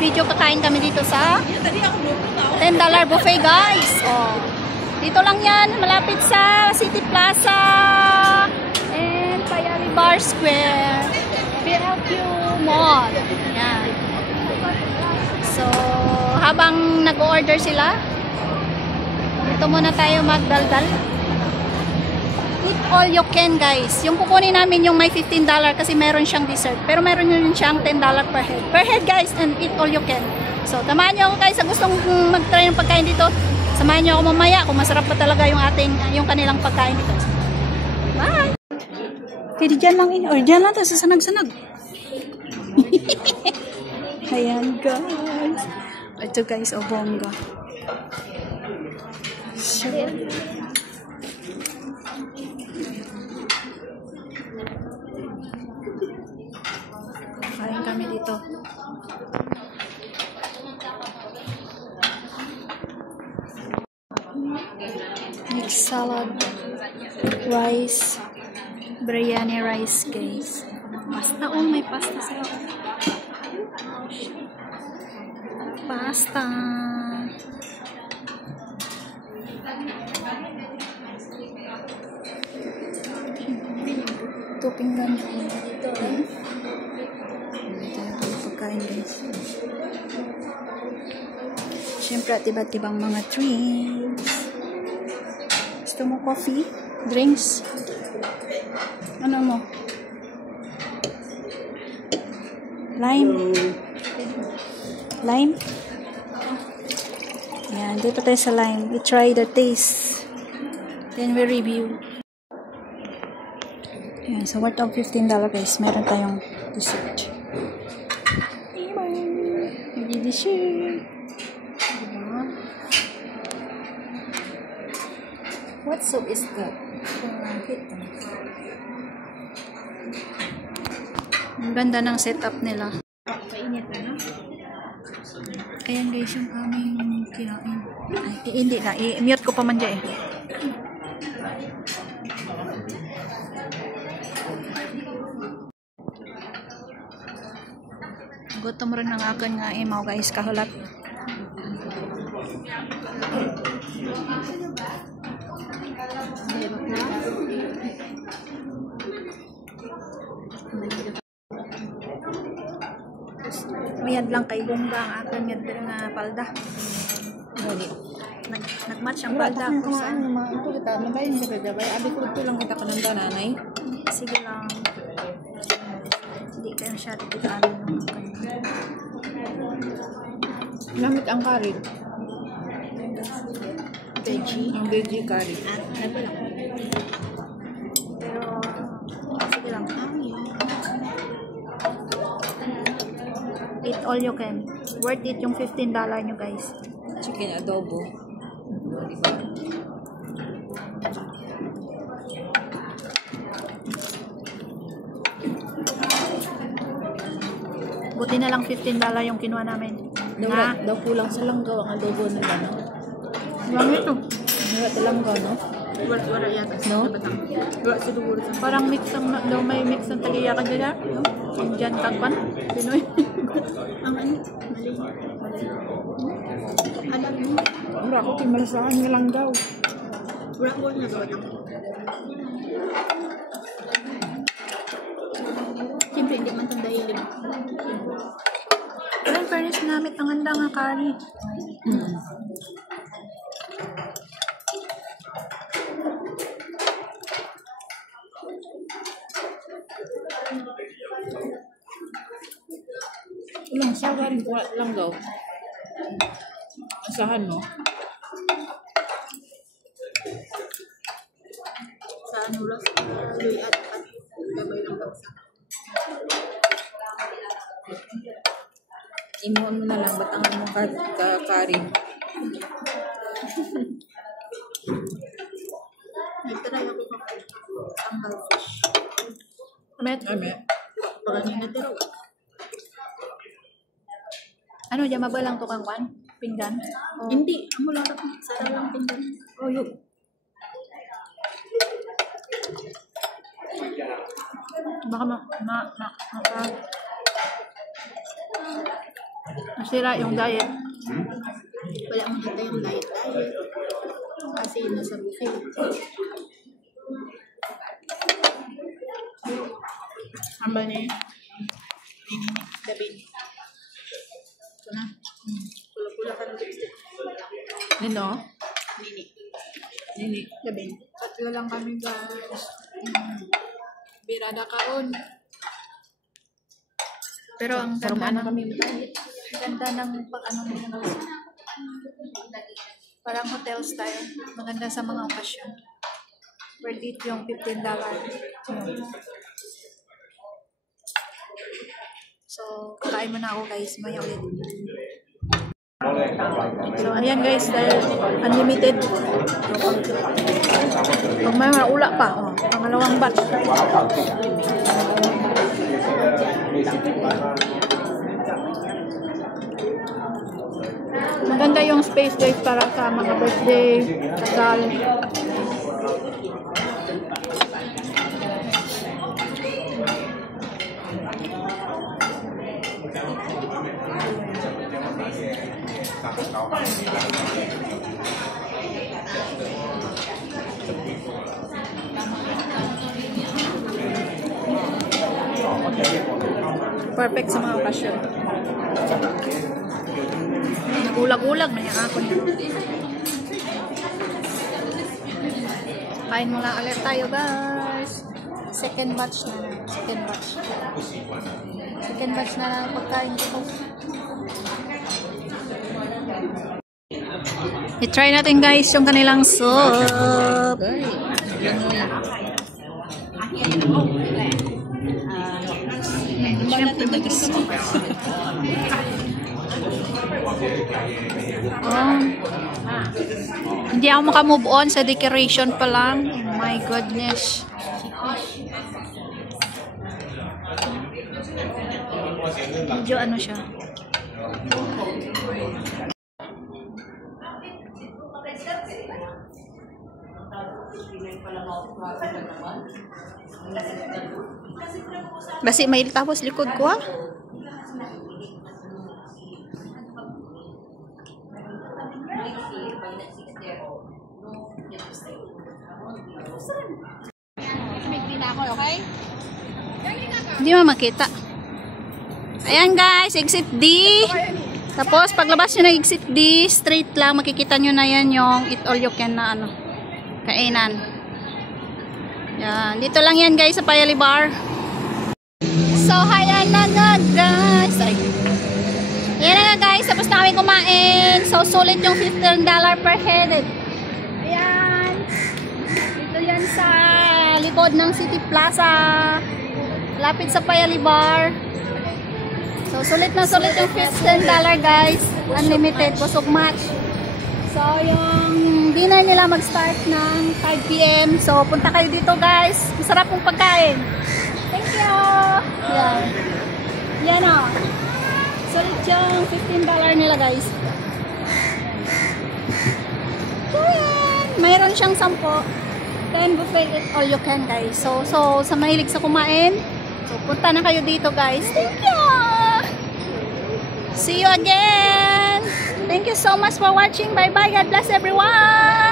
video, kakain kami dito sa $10 buffet guys. Oh. Dito lang yan, malapit sa City Plaza and Payali Bar Square, PLQ Mall. Yan. So, habang nag-order sila, dito muna tayo magdaldal. Eat all you can guys. Yung kukunin namin yung may $15 kasi meron siyang dessert. Pero meron yun siyang $10 per head. Per head guys, and eat all you can. So, tamahan nyo ako guys sa gustong mag-try ng pagkain dito. Samahan nyo ako mamaya kung masarap pa talaga yung kanilang pagkain dito. Bye! Pwede dyan lang or dyan lang to sa sanag-sanag. Ayan guys. Ito guys, o bongga. Sure. Kain kami dito. Mixed salad, rice, biryani rice guys. Pasta, oh may pasta sila. Pasta. Ito pinggan dito eh. Ito yung pagkain guys. Siyempre at iba't-ibang mga drinks. Gusto mo coffee? Drinks? Ano mo? Lime? Lime? Yan, dito tayo sa lime. We try the taste. Then we review. Yan, so worth of $15 guys. Meron tayong dessert. May dessert. What soup is that? Ang ganda ng setup nila. Ayan guys yung aming kinain. Ay, hindi na. I-mute ko pa man dyan eh. Gutom rin ng akin nga imaw guys kahulat. Mayad lang kay Bongga ang akin yun nga palda. Nag-match ang palda ko sa ito kita. Nabayin ka ba? Abi ko ito lang kita kananda nanay. Sige lang. Hindi kayo siya tigaan ng kanina. Gamit ang curry. Veggie. Ang veggie curry. Pero sige lang. Eat all you can. Worth it yung $15 nyo guys. Chicken adobo. Buti na lang $15 yung kinuha namin. Daw kulang sa langgaw ang adobo nila, no? Wala ito. Wala sa langgaw, no? Wala yata. No? Wala siguro. Parang mix ang, daw may mix ng taliya ka dyan, no? Ang dyan tagpan. Pinoy. Ang ano? Ano? Wala ko timalasahan nga langgaw. Wala ko na doon. Siyempre, hindi man itong dahil. Pero in fairness, namit ang handa nga curry. Ilang sawan ko lang daw. Asahan mo? Sa ano lang? Luy at gabay lang daw sa. Inuwan mo na lang, batangan mo kari. Nagtaray ako sambal fish. Amet? Amet. Pagkasin na tiro. Ano, dyan ba lang to kang kwan? Pinggan? Oh. Hindi. Amo lang ito. Sara lang pinggan. Oh, yun. Baka Masira yung diet. Wala akong kita yung diet. Kasi nasa buffet. Ang ba niya? Gabi. Ito na. Pula-pula ka ng lipstick. Nino? Nini. Gabi. Tatlo lang kami guys. Birada kaon. Pero ang ganda ng ganda ng pag-ano nila. Parang hotel style. Maganda sa mga okasyon. Worth it yung $15. So, kakain muna ako guys. Maya ulit. So, ayan guys. Dahil unlimited. Pag may maula pa. Pangalawang batch. Maganda yung space guys para sa mga birthday, kasal. Perfect sa mga okasyon. Nagulag-ulag na yung ako niya. Kain muna ulit tayo guys. Second batch na lang. Second batch na lang pagkain ko. I-try natin guys yung kanilang soup. Siyempre mag-isip. Hindi ako makamove on sa decoration pa lang. Oh my goodness. Medyo ano siya. Basi may tapos likod ko ah. Hindi mo makita. Ayan guys, exit D. Tapos paglabas nyo ng exit D, straight lang, makikita nyo na yan yung eat all you can na ano, kainan. Yan, dito lang yan guys sa Payali Bar. So, hayan na nga guys. Ayan na nga guys, tapos na kami kumain. So, sulit yung $15 per head. Ayan. Dito yan sa likod ng City Plaza. Lapit sa Payali Bar. So, sulit na sulit yung $15 guys. Unlimited, busog match. So, yung dinner nila mag-start ng 5 PM. So, punta kayo dito guys. Masarap yung pagkain. Thank you! Yan. Yan o. Sulit yung $15 nila guys. So, yan. Mayroon siyang 10. Then, buffet it all you can guys. So sa mahilig sa kumain, so, punta na kayo dito guys. Thank you! See you again! Thank you so much for watching. Bye-bye. God bless everyone!